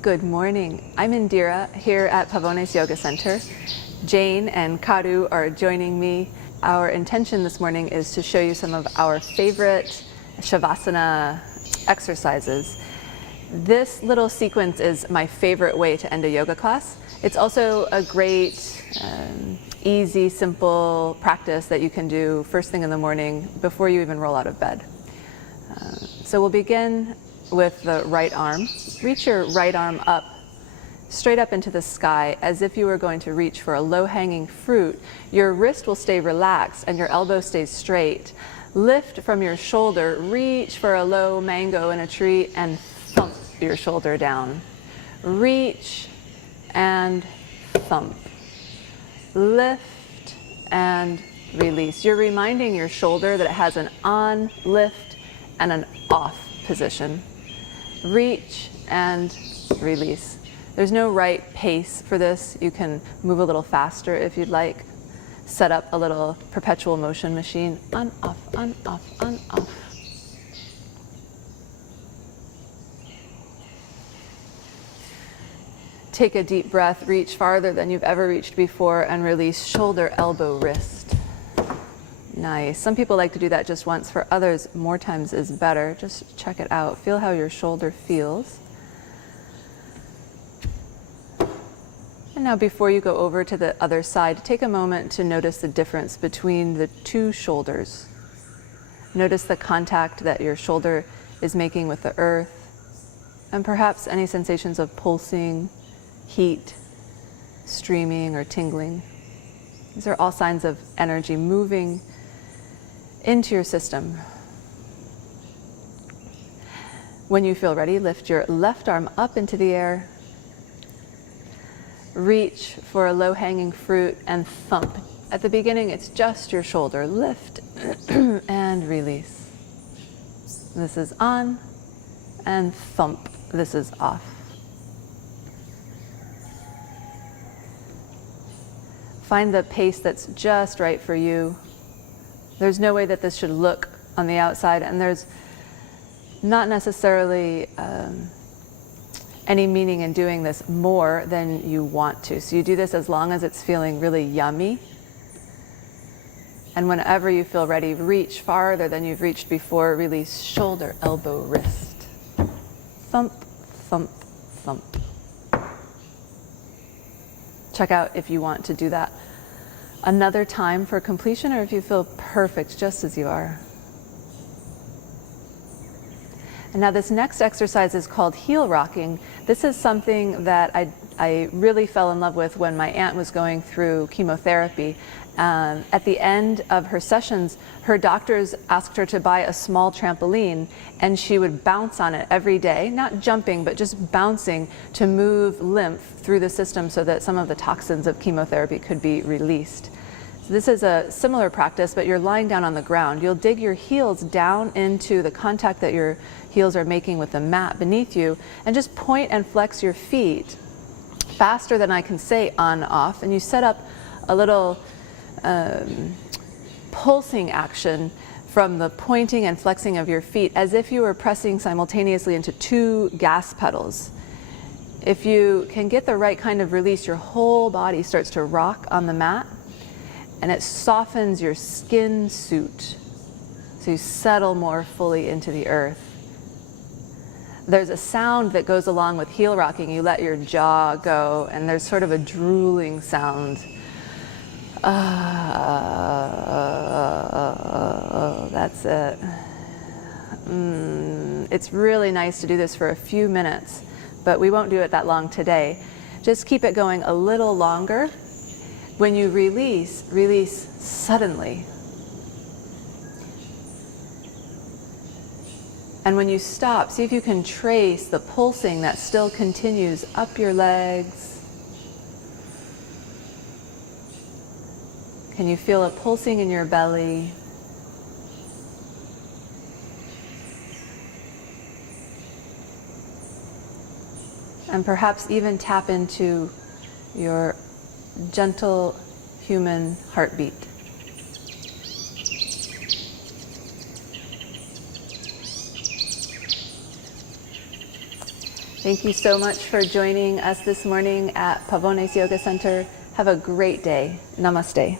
Good morning. I'm Indira here at Pavones Yoga Center. Jane and Caru are joining me. Our intention this morning is to show you some of our favorite shavasana exercises. This little sequence is my favorite way to end a yoga class. It's also a great, easy, simple practice that you can do first thing in the morning before you even roll out of bed. So we'll begin with the right arm. Reach your right arm up, straight up into the sky, as if you were going to reach for a low-hanging fruit. Your wrist will stay relaxed and your elbow stays straight. Lift from your shoulder, reach for a low mango in a tree, and thump your shoulder down. Reach and thump. Lift and release. You're reminding your shoulder that it has an on lift and an off position. Reach and release. There's no right pace for this. You can move a little faster if you'd like. Set up a little perpetual motion machine. On, off, on, off, on, off. Take a deep breath, reach farther than you've ever reached before, and release shoulder, elbow, wrist. Nice. Some people like to do that just once. For others, more times is better. Just check it out. Feel how your shoulder feels. And now before you go over to the other side, take a moment to notice the difference between the two shoulders. Notice the contact that your shoulder is making with the earth, and perhaps any sensations of pulsing, heat, streaming, or tingling. These are all signs of energy moving into your system. When you feel ready, lift your left arm up into the air. Reach for a low-hanging fruit and thump. At the beginning, it's just your shoulder. Lift and release. This is on, and thump. This is off. Find the pace that's just right for you. There's no way that this should look on the outside, and there's not necessarily any meaning in doing this more than you want to. So you do this as long as it's feeling really yummy. And whenever you feel ready, reach farther than you've reached before. Release shoulder, elbow, wrist. Thump, thump, thump. Check out if you want to do that another time for completion, or if you feel perfect just as you are. And now this next exercise is called heel rocking. This is something that I really fell in love with when my aunt was going through chemotherapy. At the end of her sessions, her doctors asked her to buy a small trampoline, and she would bounce on it every day, not jumping, but just bouncing to move lymph through the system so that some of the toxins of chemotherapy could be released. So this is a similar practice, but you're lying down on the ground. You'll dig your heels down into the contact that your heels are making with the mat beneath you, and just point and flex your feet faster than I can say on, off, and you set up a little pulsing action from the pointing and flexing of your feet, as if you were pressing simultaneously into two gas pedals. If you can get the right kind of release, your whole body starts to rock on the mat, and it softens your skin suit, so you settle more fully into the earth. There's a sound that goes along with heel rocking. You let your jaw go, and there's sort of a drooling sound. That's it. It's really nice to do this for a few minutes, but we won't do it that long today. Just keep it going a little longer. When you release, release suddenly. And when you stop, see if you can trace the pulsing that still continues up your legs. Can you feel a pulsing in your belly? And perhaps even tap into your gentle human heartbeat. Thank you so much for joining us this morning at Pavones Yoga Center. Have a great day. Namaste.